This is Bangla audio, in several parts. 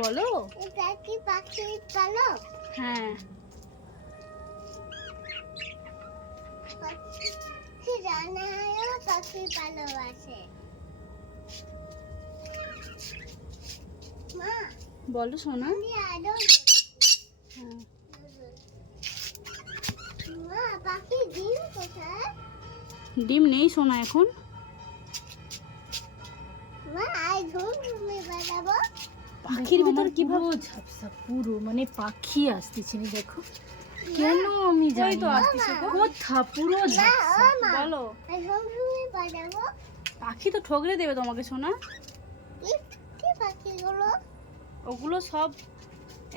বলো। এটা কি পাখির পালক? হ্যাঁ। কি জানায়ও পাখির পালক আছে। মা বলো সোনা। আমি আলো। হ্যাঁ। মা পাখি ডিম কোথায়? ডিম নেই সোনা এখন। মা আই ঘুমে বাজাবো। পাখির ভিতর কিভাবে ঝাপসা পুরো মানে পাখি আসতেছে না দেখো কেন আমি জানি তো না। আসতেছে গো। কোথা পুরো ঝাপসা। বলো। আই ঘুমে বাজাবো। পাখি তো ঠগরে দেবে তোমাকে সোনা। কি পাখিগুলো? ওগুলো সব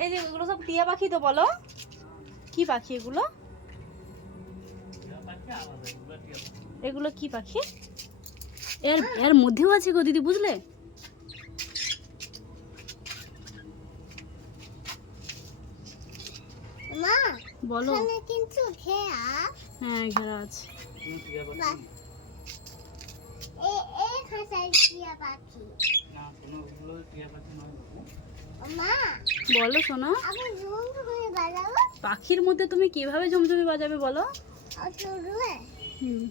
এই যে ওগুলো সব টিয়া পাখি তো বলো। কি পাখি এগুলো? এগুলো কি পাখি? এর এর মধ্যেও আছে গো দিদি, বুঝলে? মা বলো। এখানে কিন্তু ঘেরা। হ্যাঁ ঘেরা আছে। এই খাঁচায় টিয়া পাখি। মা বলো সোনা। আমি ঘুমে বাজাবো। পাখির মধ্যে তুমি কিভাবে জমজমি বাজাবে বলো? অত দূরে হুম।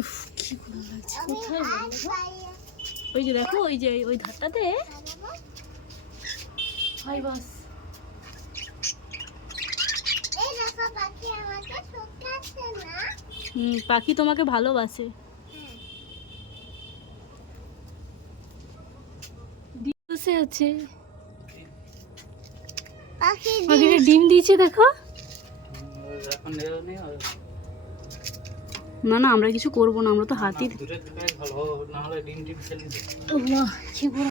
উফ, কি ভালো লাগছে। আমি কোথায় হাত বলো? বাড়িয়ে ওই যে দেখো, ওই যে ওই ধারটাতে। বাজাবো। হাই বাস। এই দেখো পাখি আমাকে ঠকাচ্ছে না। পাখি তোমাকে ভালোবাসে। বসে আছে পাখি পাখিটা ডিম দিয়েছে দেখো। না না, আমরা কিছু করবো না, আমরা তো হাতির। ওহ, কি বড়